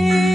တ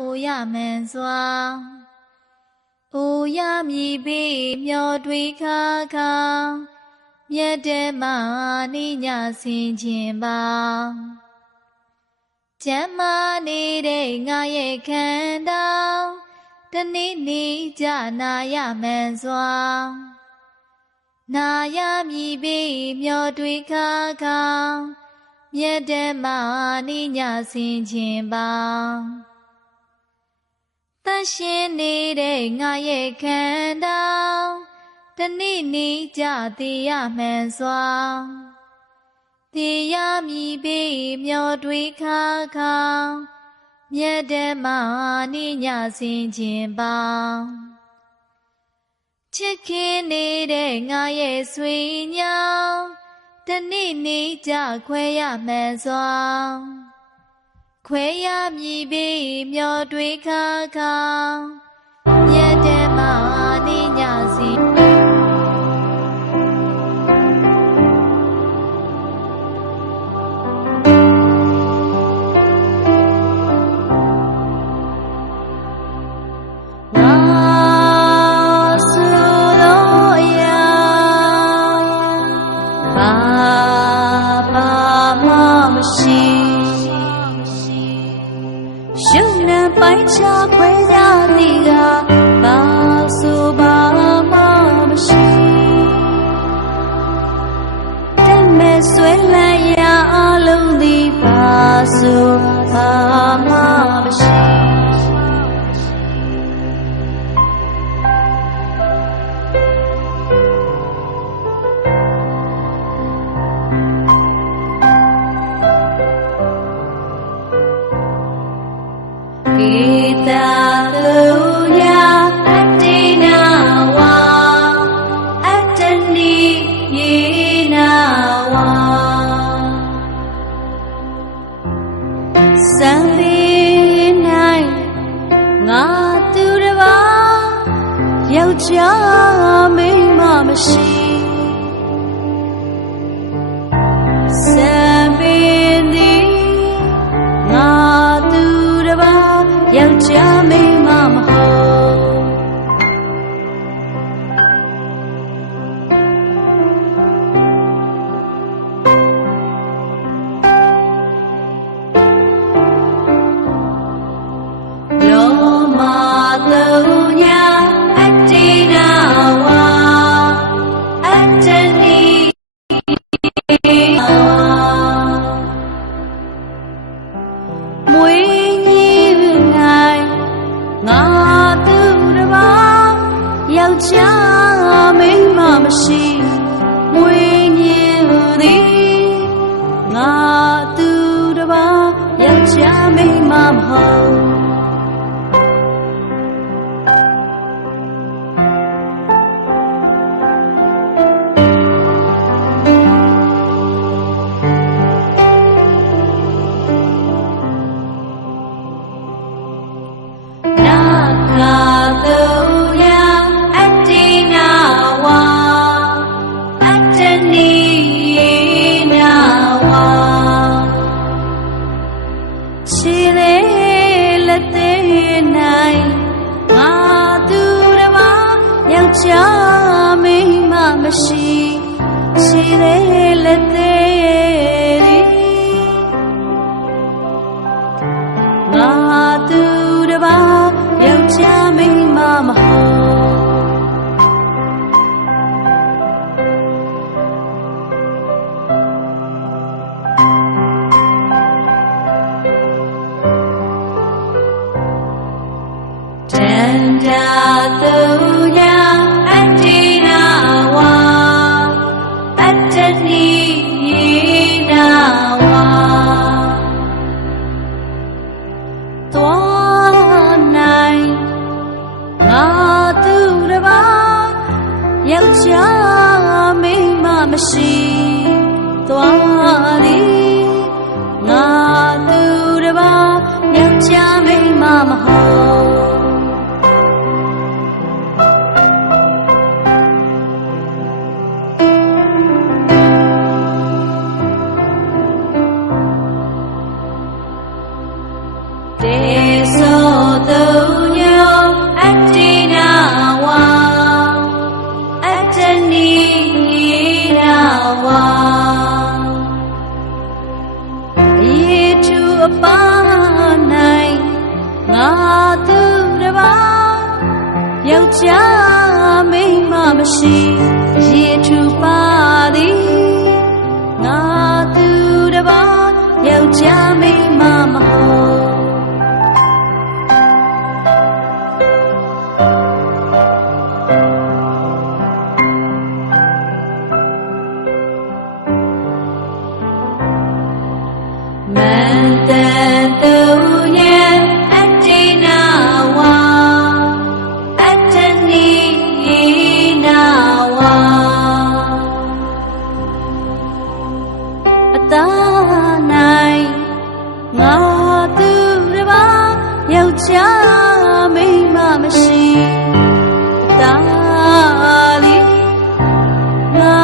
အိုရမန်စွာအိုရမည်ပေမျောတွေခါခါမြတ်တဲ့မာနိညာဆင်ခြင်းပါကျမ်းမာနေတဲ့ငါရဲ့ခန္ဓာတနေ့နေ့ကြနာရမန်စွာနာရမည်ပေမျောတွေခါခါမြတ်တဲ့မာနိညာဆင်ခြင်းပါသန့်ရှင်းနေတဲ့ငါရဲ့ခန္ဓာတနေ့နေ့ကြသိရမှန်စွာသိရမည်ပေမျောတွေခါခါမြတ်ဓမ္မနိညာဆင်ခြင်းပါချစ်ခင်နေတဲ့ငါရဲ့ဆွေညောင်တနေ့နေ့ကြခွဲရမှန်စွာခွဲရမည်ပေမျောတွေခါခါမြတ်ဓမ္မနိညာဆင်ပိုင်းခြားခွဲကြသည်ကဘာဆိုဘာမှမရှိတမဲ့ဆွဲလန်းရအလုံးသည်ဘာဆိုဘာမှမရှိတာသူညာအတ္တိနာဝါအတ္တနိယေနာဝါစံသေး၌ငါသူတစ်ပါးယောက်ျားမိန်းမမရှိစံပေးသည်ငါသူတစ်ပါးယောက်ျားမိန်းမမဟုတ်လောမသုံး သူတစ်ပါးယောက်ျားမိန်းမမရှိမွေးညင်သည်ငါသူတစ်ပါးယောက်ျားမိန်းမမဟုတ်ချာမိမမရှိရှိသေးလက်သေးငါသူတစ်ပါးယောက်ျားမိမမဟုတ်တန်တာသူယောက်ျားမိန်းမမရှိသွားသည်ငါသူတစ်ပါးယောက်ျားမိန်းမမဟုတ်တေဆိုသူညောအတ္တိနာဝါအပါနိုင်ငါသူတစ်ပါးယောက်ျားမိန်းမမရှိရေထူပါသည်ငါသူတစ်ပါးယောက်ျားမိန်းမမဟုတ်ယောက်ျားမိန်းမမရှိတာလီငါ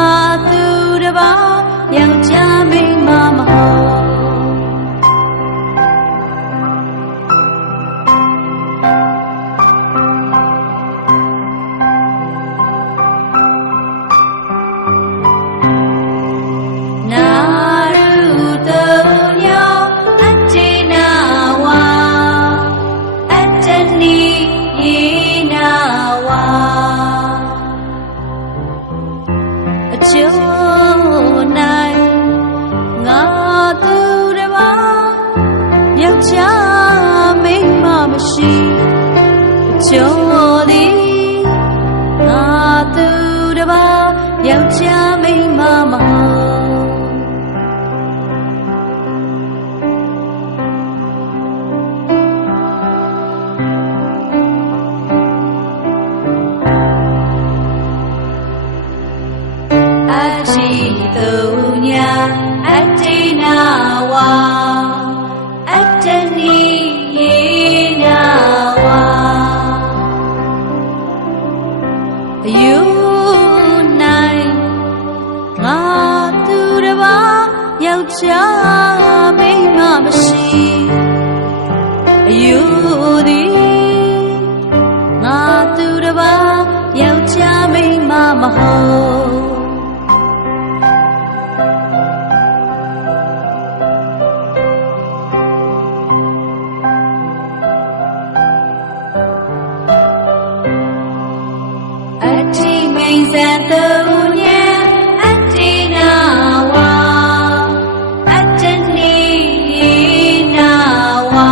သူတစ်ပါးယောက်ျားမိန်းမမဟုတ်ကျိုးနိုင်ငါသူတစ်ပါးယောက်ျားမိန်းမမရှိကျိုးသည်ငါသူတစ်ပါးယောက်ျားမိန်းမမဟုတ်သူညာအတ္တိနာဝါအတ္တနိယေနာဝါယူနိုင်ငါသူတစ်ပါးယောက်ျားမိန်းမမရှိယူသည်ငါသူတစ်ပါးယောက်ျားမိန်းမမဟုတ်ဇန်တုညံအတ္တိနာဝါအတ္တနိနာဝါ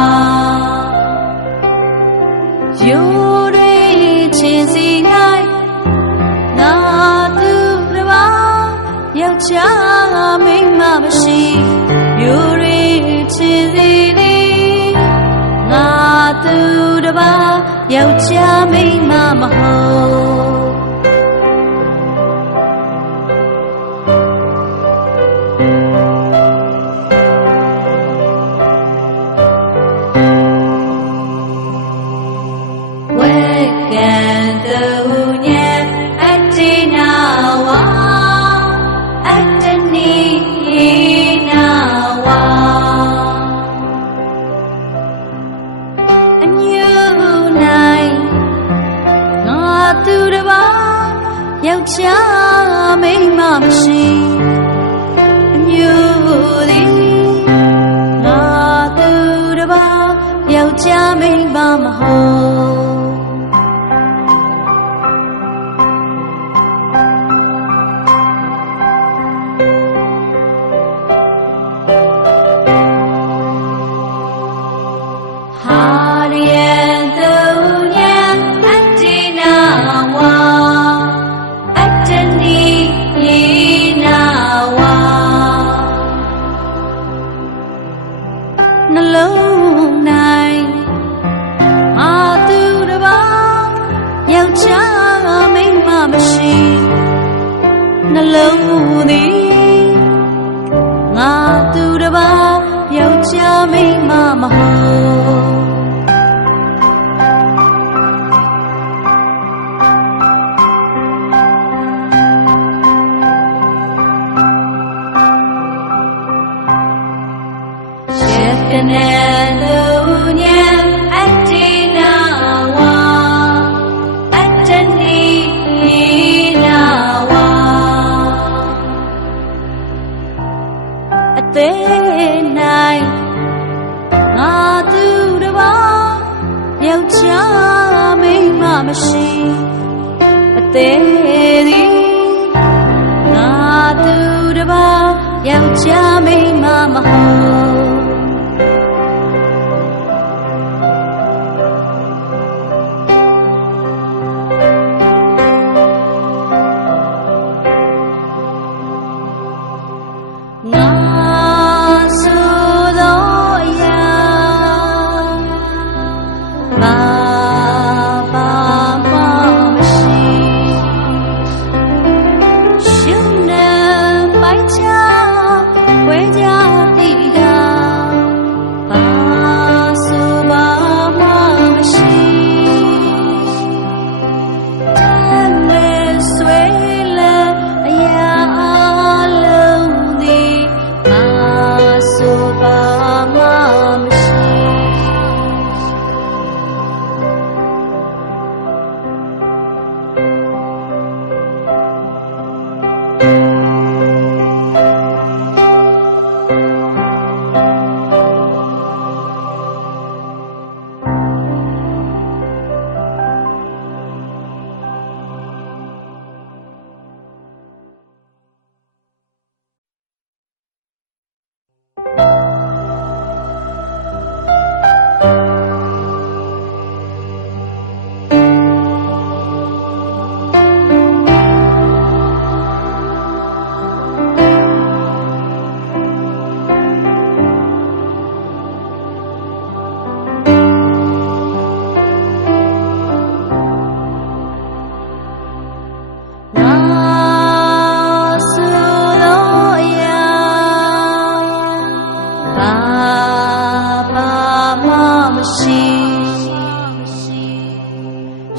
ယု ချင်းစီ၌ငါသူတစ်ပါးယောက်ျားမိန်းမမရှိမျိုးရီချင်းစီသည်ငါသူတစ်ပါးယောက်ျားမိန်းမမဟုတ်ယောက်ျားမိန်းမမရှိအမျိုးသည်ငါသူတစ်ပါးယောက်ျားမိန်းမမဟုတ်ဟာရန်သူညံအတ္တိနာဝါနှလုံး၌အာသူတစ်ပါးယောက်ျားမိန်းမမရှိနှလုံးသည်ငါသူတစ်ပါးယောက်ျားမိန်းမမဟုတ်ကနဲ့လူညံအတ္တိနာဝါအတ္တနိနာဝါအသေး၌ငါသူတစ်ပါးယောက်ျားမိန်းမမရှိအသေးသည်ငါသူတစ်ပါးယောက်ျားမိန်းမမဟုတ်ငါဆိုသောအရာဘာမရှိရှင်နေပိုက်ချဝဲကြသည်ကဘာဆိုဘာမရှိတမ်းမဲ့ဆွေးလအရာ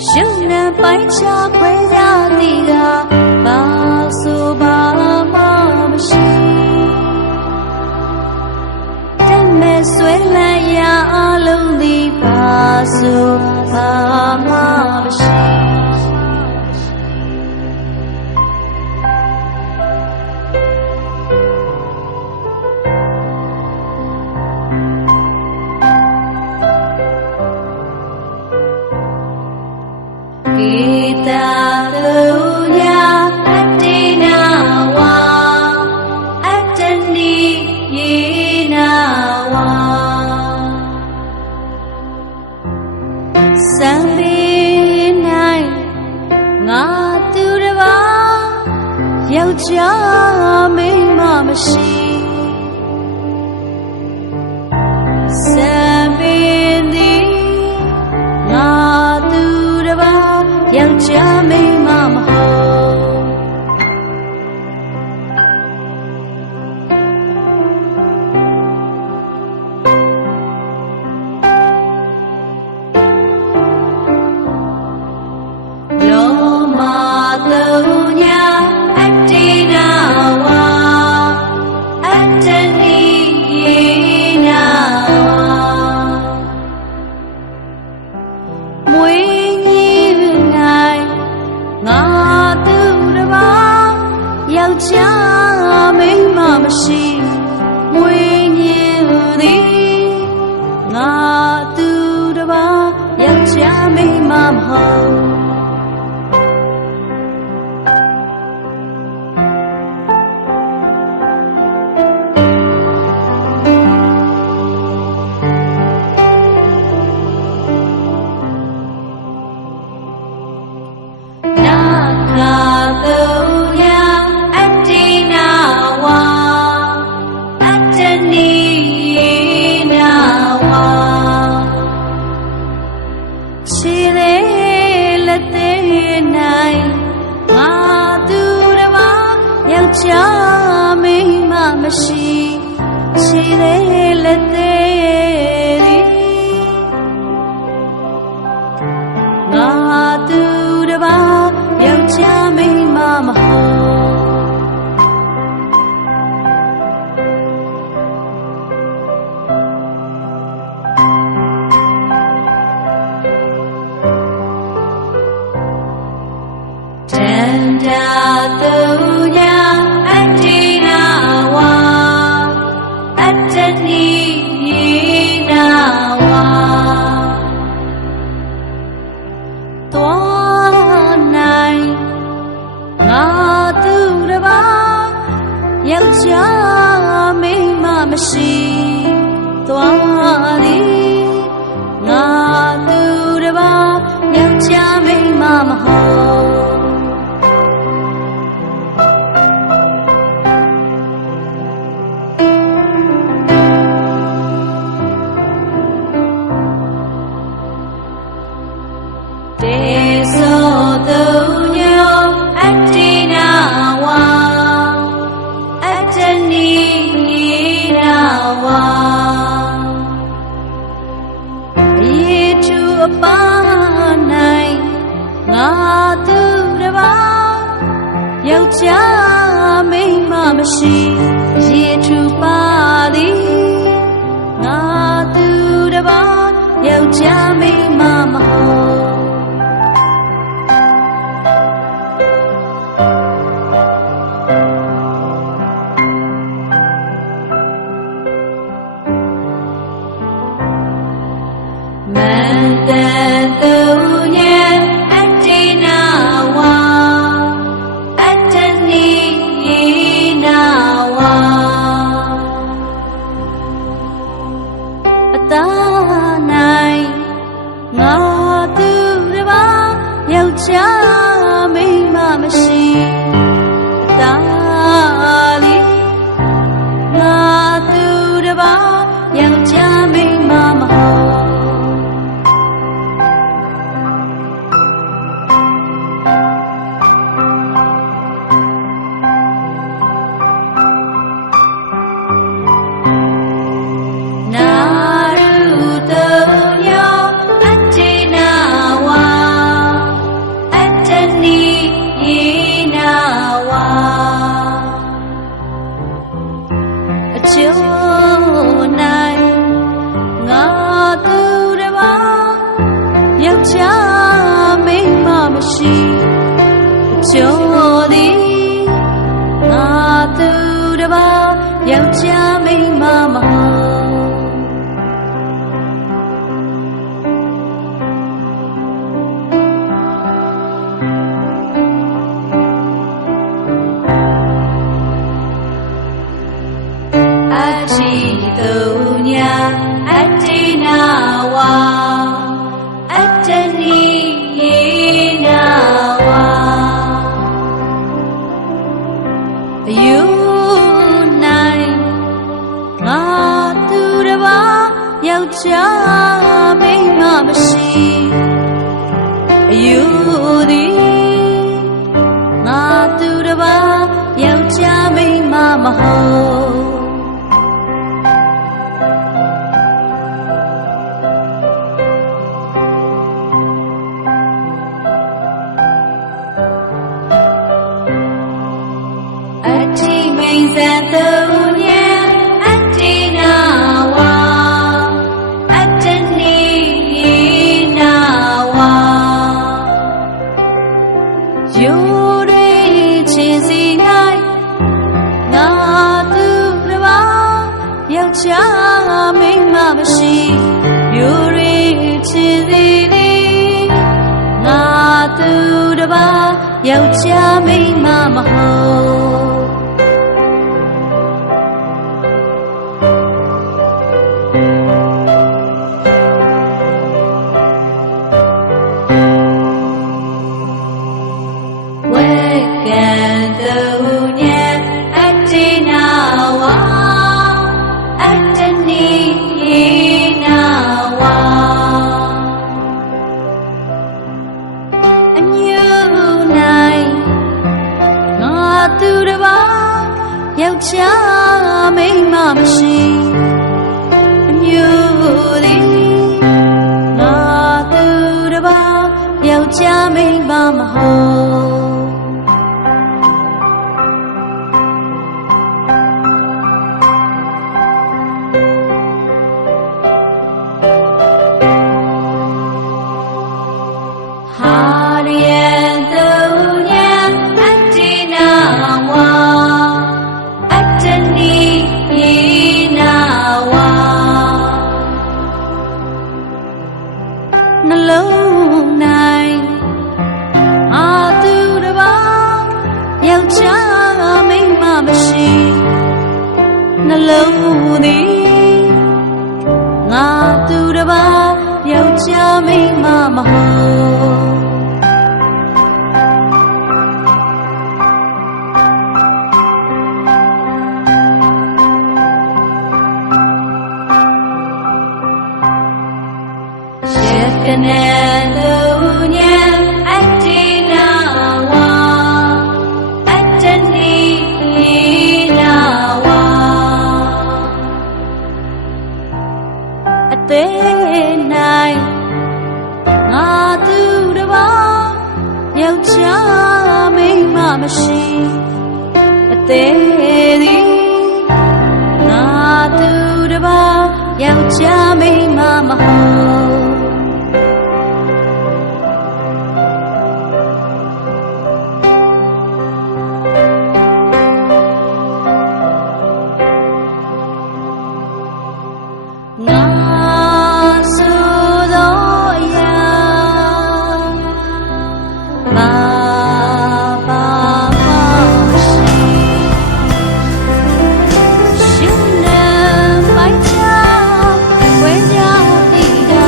ရှင်နေပိုက်ချခွဲကြသည်ကဘာဆိုဘာမရှိတမဲ့ဆွဲလန်းရအလုံးသည်ဘာဆိုဘာမရှိKita dunia adina wa adani yina wa sambil naik ျားမိန်းမမရှိစံပင်သည်ငါသူတစ်ပါးယောက်ျားမိန်းမမဟုတ်ယောက်ျားမိန်းမမရှိမွေးညင်သည်ငါသူတစ်ပါးယောက်ျားမိန်းမမဟုတ်ယောက်ျားမိန်းမမရှိခြေသေးလက်သေးသည်ငါသူတစ်ပါးယောက်ျားမိန်းမမဟုတ်တန်တာသူညာယောက်ျားမိန်းမမရှိသွားသည်ငါသူတစ်ပါးယောက်ျားမိန်းမမဟုတ်တေသောသူညောအတ္တိနာဝါပါနိုင်ငါသူတစ်ပါးယောက်ျားမိန်းမမရှိရေထူပါသည်ငါသူတစ်ပါးယောက်ျားမိန်းမမဟုတ်တန်သူညံအတ္တိနာဝါအတ္တနိနာဝါအတားနိုင်ငါသူ သည်ငါသူတစ်ပါးယောက်ျားမိန်းမမဟုတ်အတိမိန်စံသူညံအတိနာဝါအတနီနာဝါယူရီချင်းစီနိုင်ငါသူတစ်ပါးယောက်ျားမိန်းမမရှိယူရီချင်းစီသည်ငါသူတစ်ပါးယောက်ျားမိန်းမမဟုတ်ဝေကံသူညံအတ္တိနာဝါအတ္တနိနာဝါအညူနိုင်ငါသူတစ်ပါးယောက်ျားမိန်းမမရှိအညူသည်ငါသူတစ်ပါးယောက်ျားမိန်းမမဟုတ်ဟာရယံသူညံအတ္တိနာဝါအတ္တနိနာဝါနှလုံးနိုင်အာသူတစ်ပါးယောက်ျားမိန်းမမရှိနှလုံးသည်ငါသူတစ်ပါးယောက်ျားမိန်းမမဟုတ်ကနလူညံအတ္တိနာဝါအတ္တနိနာဝါအသေးနိုင်ငါသူတစ်ပါးယောက်ျားမိန်းမမရှိအသေးသည်ငါသူတစ်ပါးယောက်ျားမိန်းမမဟုတ်ငါဆိုသောအရာဘာရှိရှင်နေမိုက်ချဝဲကြသည်တာ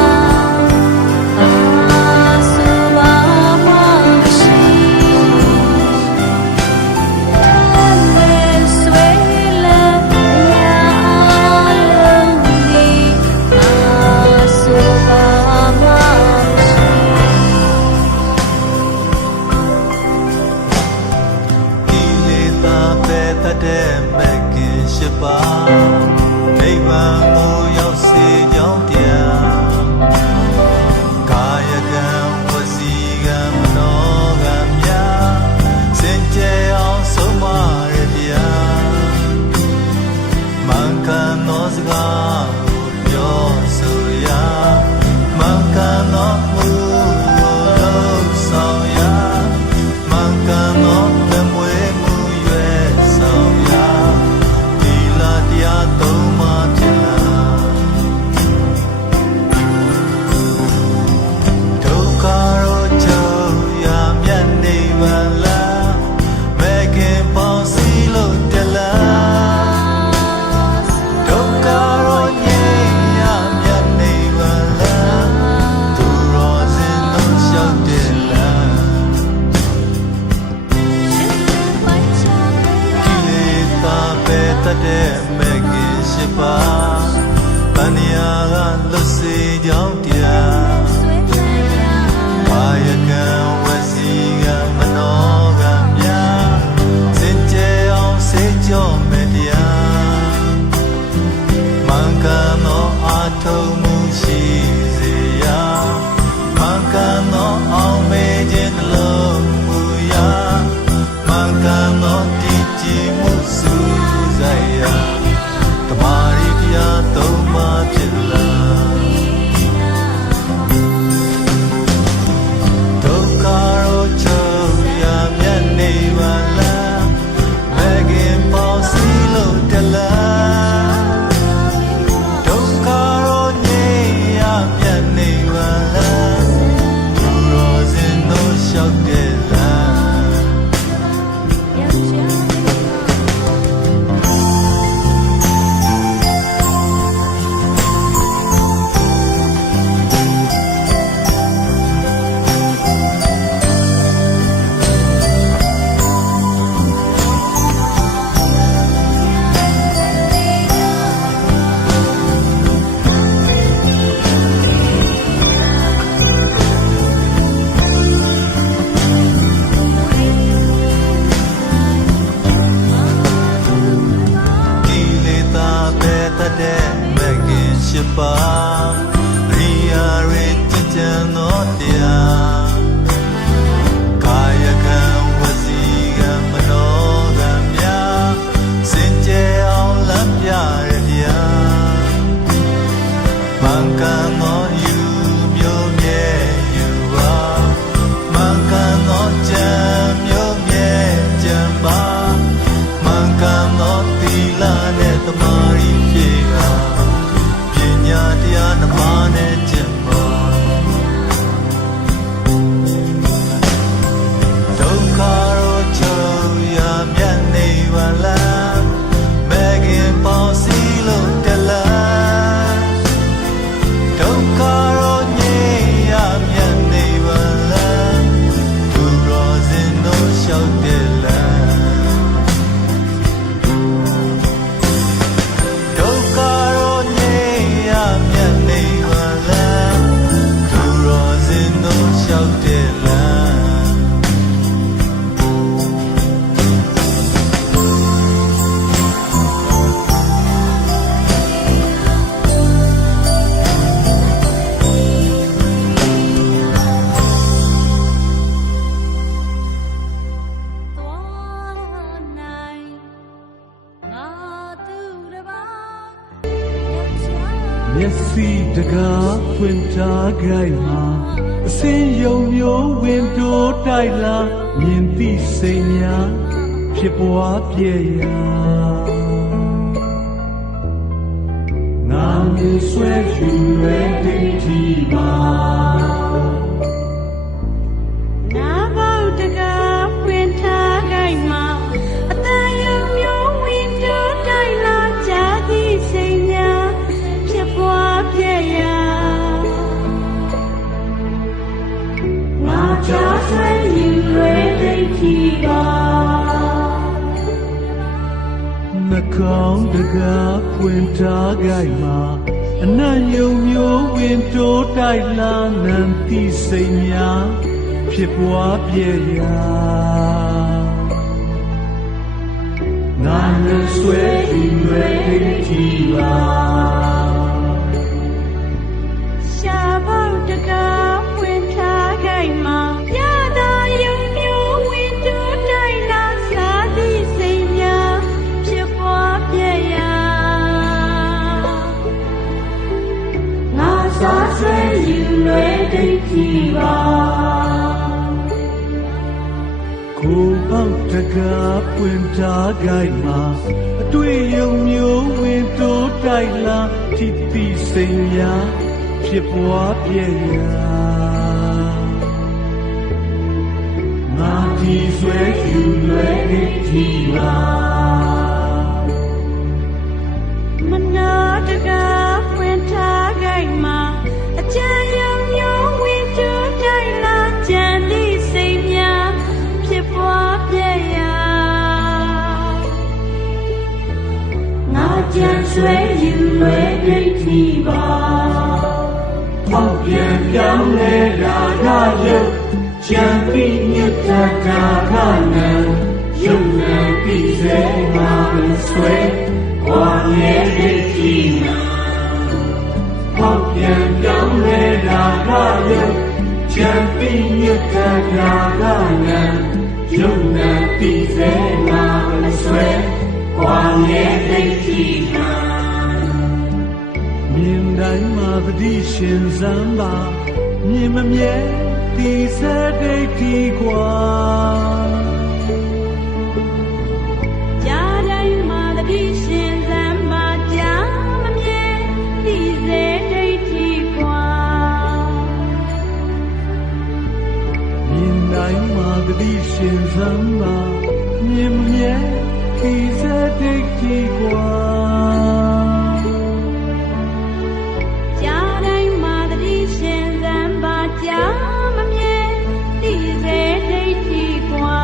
က်တဲ့လမ်း ယောက်ျားကိလေသာပဲတတ်တဲ့မဂ်ခင်ရှိပါရိယာရေကြည်ကြံသောတရားကာယကံဝစီကံမနောကံများစင်ကြယ်အောင်လမ်းပြရတရားမင်္ဂနောယူမျိုးမြဲယူပါမင်္ဂနောကြံမျိုးမြဲကြံပါမင်္ဂနောသီလနဲ့သမာဓိဖြည့်ပါပညာတရားနှပါနဲ့ကျင့်ပါဒုက္ခရောချုပ်ရမြတ်နိဗ္ဗာန်လမ်းမဂ်ခင်ပေါ်စီလို့တလမ်းဒုက္ခရောငြိမ်းရမြတ်နိဗ္ဗာန်လမ်းသူတော်စင်တို့လျှောက်တဲ့လမ်းဒုက္ခရောငြိမ်းရမြတ်နိဗ္ဗာန်လမ်းသူတော်စင်တို့လျှောက်တဲ့လမ်းသွားနိုင်ငါသူတစ်ပါးယောက်ျား မျက်စိတကားဖွင့်ထားကြိုင်မှာအစင်းယုံမျိုးဝင်တိုးတိုက်လာမြင်သိစိတ်များဖြစ်ပွားပြည့်ရာငါမြင်ဆွဲယူရဲဒိဋ္ဌိပါ နာဘောက်တကားဖွင့်ထားကြိုင်မှာအတန်ယုံမျိုးဝင်တိုးတိုက်လာကြသည့်စိတ်များဖြစ်ပွားပြည့်ရာငါကြားဆွဲယူရဲဒိဋ္ဌိပါ နှာခေါင်းတကားဖွင့်ထားကြိုင်မှာအနံ့ယုံမျိုးဝင်တိုးတိုက်လာနံသိစိတ်များဖြစ်ပွားပြည့်ရာငါနဲ့ဆွဲယူရဲဒိဋ္ဌိပါ ရှာဘောက်တကားဖွင့်ထားကြိုင်မှာရတာယုံမျိုးဝင်တိုးတိုက်လာစားသည့်စိတ်များဖြစ်ပွားပြည့်ရာငါစားဆွဲယူရဲဒိဋ္ဌိပါ ကိုယ်ပေါက်တကားပွင့်ထားကြိုင်မှာအတွေ့ယုံမျိုးဝင်တိုးတိုက်လာထိတိစိတ်များဖြစ်ပွားပြည့်ရာငါဒီဆွဲယူလွယ်နေဒီပါ မနာတကားဖွင့်ထားကြိုင်မှာအကြံယုံမျိုးဝင်တိုးတိုက်လာကြံသည့်စိတ်များဖြစ်ပွားပြည့်ရာငါကြံဆွဲယူရဲဒိဋ္ဌိပါ ပေါက်ပြန်ပြောင်းလဲလာကရုပ်ချမ်းပြီးမြတ်တာခနံရုပ်နံပြီးစေမှာဆွဲဝါရဲ့ဒိဋ္ဌိနာပေါက်ပြန်ပြောင်းလဲလာကရုပ်ချမ်းပြီးမြတ်တာခနံရုပ်နံပြီးစေမှာဆွဲဝါရဲ့ဒိဋ္ဌိနာမြင်တိုင်းမှာသတိရှင်စမ်းပါမြင်မမြဲဒီစတဲ့ တိကွာ ကြားတိုင်းမှာတတိရှင်စံမှာကြားမမြဲဒီစေဒိဋ္ဌိကွာ မြင်နို တိုင်းမှာတတိရှင်စံပါမြင်မြဲခိစတိတ်ကြီးกว่าကြားတိုင်းမှာတတိရှင်စံပါကြားမမြဲသိစေဒိဋ္ဌိกว่า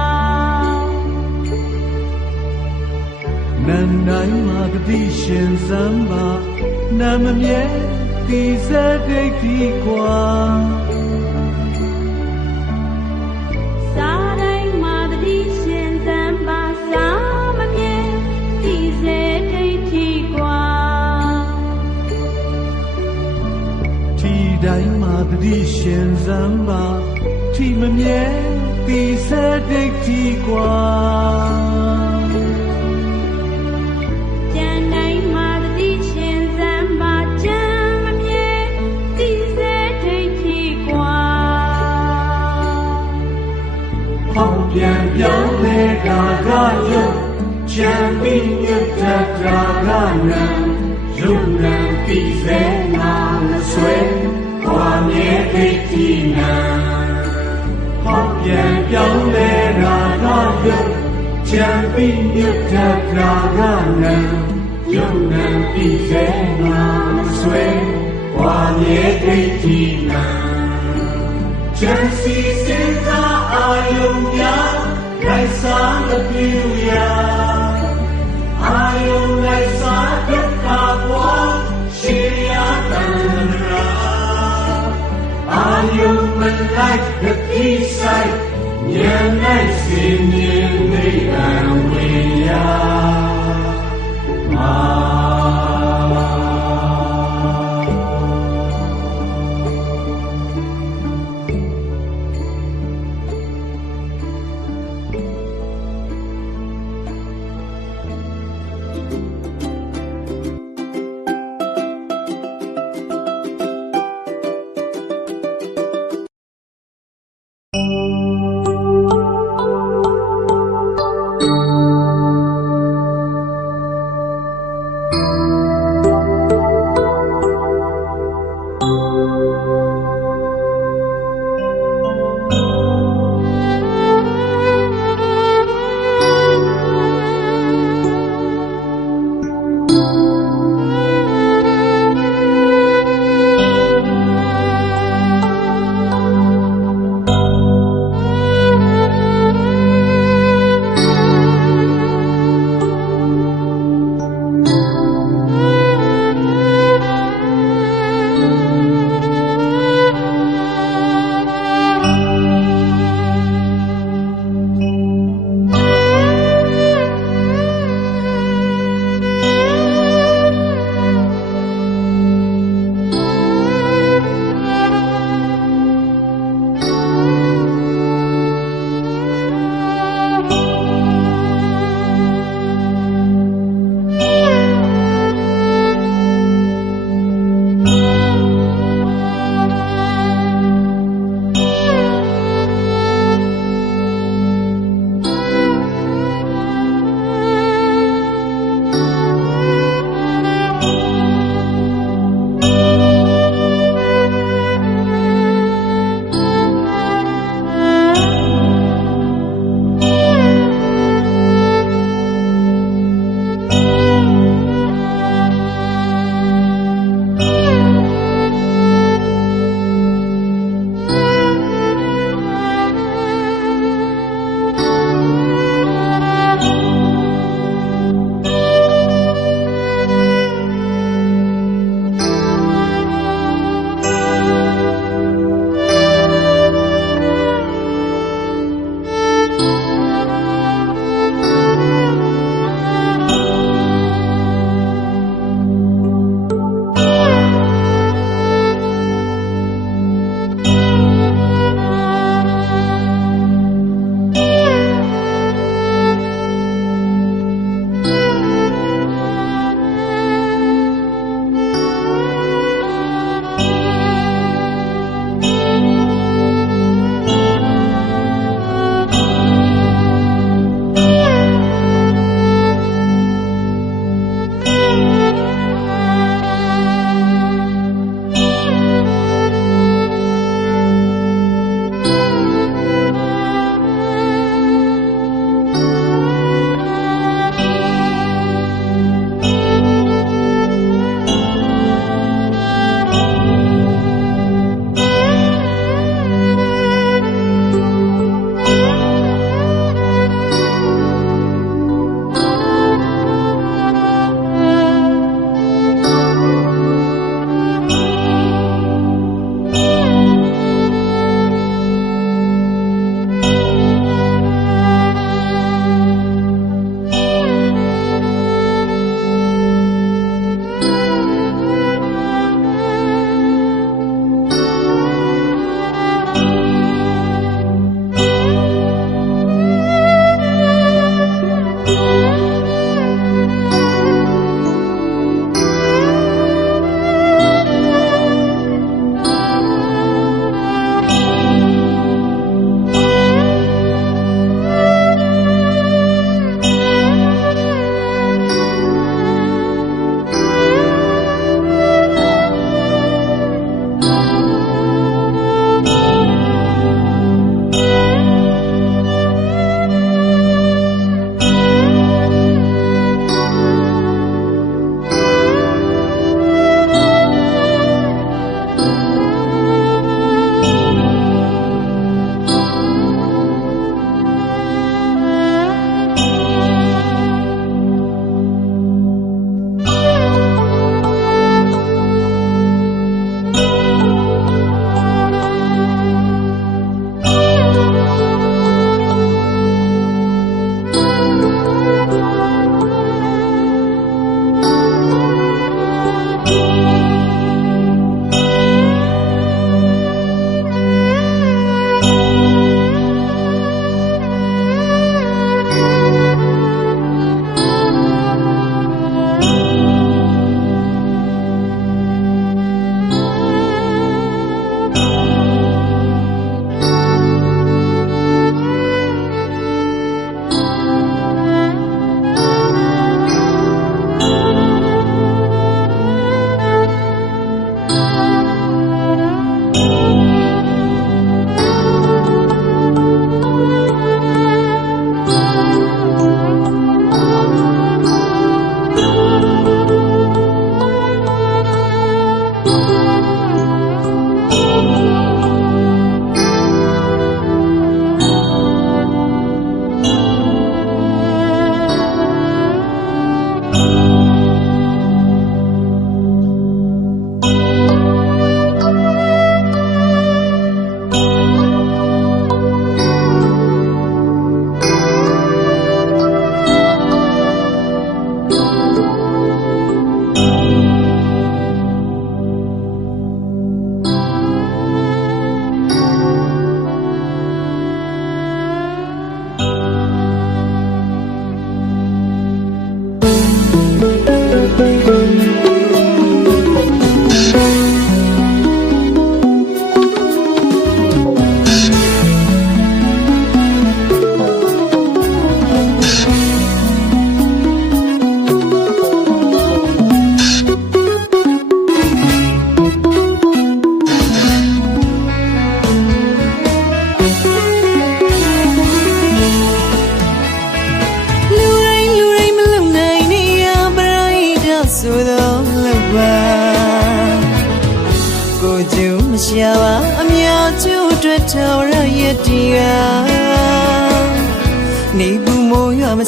နံတိုင်းမှာတတိရှင်စံပါနာမမြဲခိစတိတ်ကြီးกว่าတိုင်းမှာတတိရှင်စံပါထီမမြဲတိစတိတ်ကြီးกว่าကြံတိုင်းမှာတတိရှင်စံပါကြံမမြဲတိစတိတ်ကြီးกว่าဟောင်းပြန်ပြောင်းလဲတာကယုတ်ချမ်းပြီးမြတ်တာကနံယုတ်နံပြီးစေနာဆွဲဘွာမြဲသိတိနံဟောင်းပြန်ပြောင်းလဲတာကယုတ်ချမ်းပြီးမြတ်တာကနံယုတ်နံပြီးစေနာဆွဲဘွာမြဲသိတိနံချမ်းစီစင်သာအာယုံများလိုက်စားမပြေရာအာယုံလိုက်စားဒုက္ခဘဝရှိရတန်ရာအာယုံမလိုက်the peace side ဉာဏ်၌စင်မြင်နိဗ္ဗာန်ဝေရာ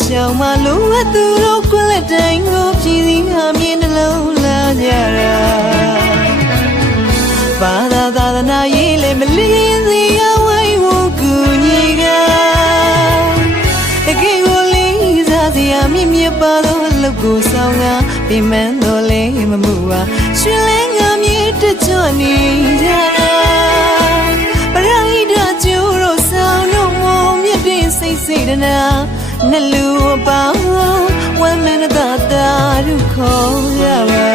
ရှောင်မလို့အသူတို့ကွလက်တိုင်းကိုပြည်စည်းဟာမြင်နှလုံးလာကြတာဘာသာနာရေးလေမလင်းစီအဝိုင်းဝကူညီကတကယ်ကိုလေးစားစရာမြင့်မြတ်ပါသောအလုပ်ကိုဆောင်ကပြမန်းတော်လဲမမှုပါရှင်လဲငါမြေတကြွနေကြတာပရိဒကျူတို့ဆောင်တို့မုံမြတ်တင်စိတ်စေတနာနှလူအပေါင်းဝမ်းမင်းသာတာရုခေါ်ရပါ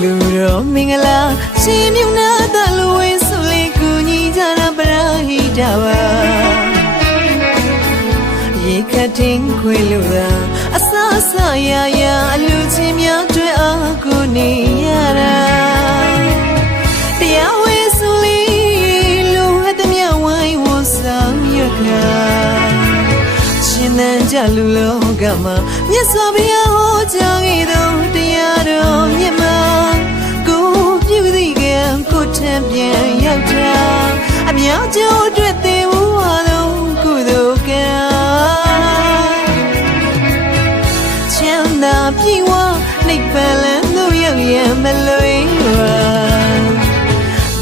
လူတော်မင်္ဂလာရှင်မြုံနာတလူဝင်းဆုလေးကူညီကြတာပရိဒပါရေခတ်တင်ခွေလို့သာအဆအဆရာရာအလူချင်းများတွေ့အားကိုနေရတာတရားဝဲဆုလေးလူဟတ်မြဝိုင်းဝဆောင်ရခါရှင်နန်းကြလူလောကမှာမြတ်စွာဘုရားဟောကြားခဲ့သောတရားတော်မြတ်မှာကိုပြုသည်ကံကိုထံပြန်ရောက်တာအမြောက်ကျိုးအတွက်သေမှုဟာသောကုသိုလ်ကံချမ်းသာပြေဝနိဗ္ဗာန်လမ်းသို့ရောက်ရန်မလွယ်ပါ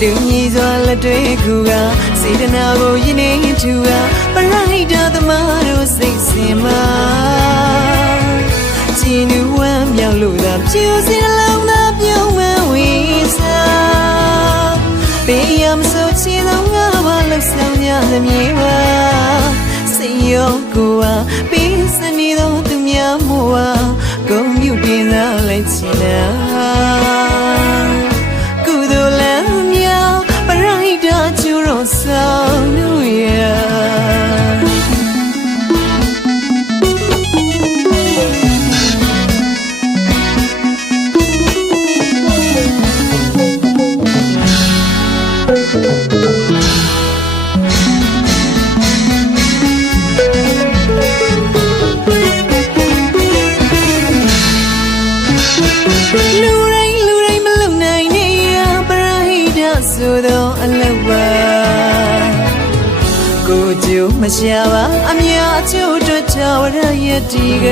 သူညီစွာလက်တွေကစေတနာကိုယဉ်နေထူကပရိဒသမားတို့စိတ်စင်မှာကြည်နူဝမ်းမြောက်လို့သာပြူစင်လုံးသာပြုံးမဝေးစားပေးရမဆိုချင်သောငါဘာလို့ဆောင်ရသမြဲပါစိတ်ရောကိုယ်ဟာပေးစနေသောသူများမို့ဟာဂုဏ်ပြုပြင်သာလိုက်ချင်တာကုသိုလ်လမ်းမြောက်ပရိဒကျူတော်ဆောင်လို့ရဆိုသောအလုပ်ပါကိုကျိုးမရှာပါအများအကျိုးအတွက်ချဝရရတီက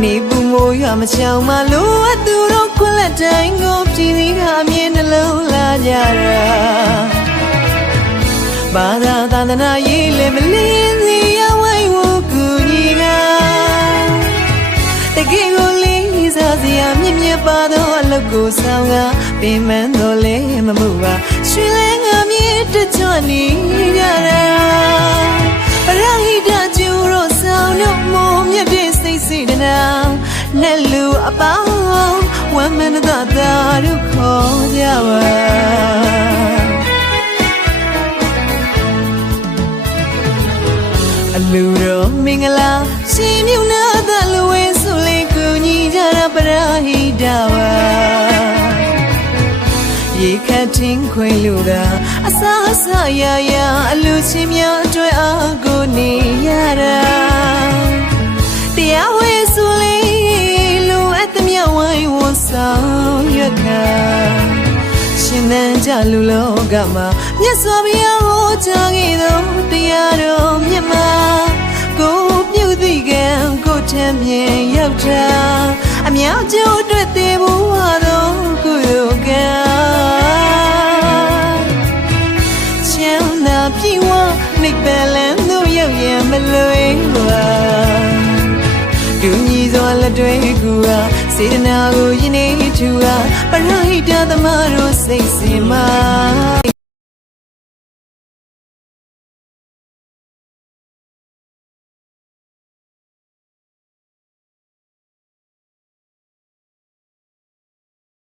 နေပူမိုးရမချောင်မလို့အသူတို့ခွလက်တိုင်းကိုပြည်စည်းဟာမြင်နှလုံးလာကြတာဘာသာနာရေးလေမလင်းစီအဝိုင်းဝကူညီကတကယ်ကိုလေးစားစရာမြင့်မြတ်ပါသောအလုပ်ကိုဆောင်ကပင်မန်းတော်လဲမမှုပါရှင်လဲငါမြေတကြွနေကြတာပရိဒကျူတို့ဆောင်တို့မုံမြတ်တဲ့စိတ်စေတနာနဲ့လူအပေါင်းဝမ်းမင်းသာတာတို့ခေါ်ကြပါအလူတော်မင်္ဂလာရှင်မြုံနာတလူဝဲဆုလေးကူညီကြတာပရိဒပါရေခတ်တင်ခွေလို့သာအဆအဆရာရာအလူချင်းများအတွက်အားကိုနေရတာတရားဝဲဆုလေးလူအသမြဝိုင်းဝဆောင်ရခါရှင်နန်းကြလူလောကမှာမြတ်စွာဘုရားဟောကြားခဲ့သောတရားတော်မြတ်မှာကိုပြုသည်ကံကိုထံပြန်ရောက်တာအမြောက်ကျိုးအတွက်သေဘူးဟာသောကုသိုလ်ကံချမ်းသာပြေဝနိဗ္ဗာန်လမ်းသို့ရောက်ရန်မလွယ်ပါသူညီစွာလက်တွေကစေတနာကိုယဉ်နေထူကပရိဒသမားတို့စိတ်စင်မှာ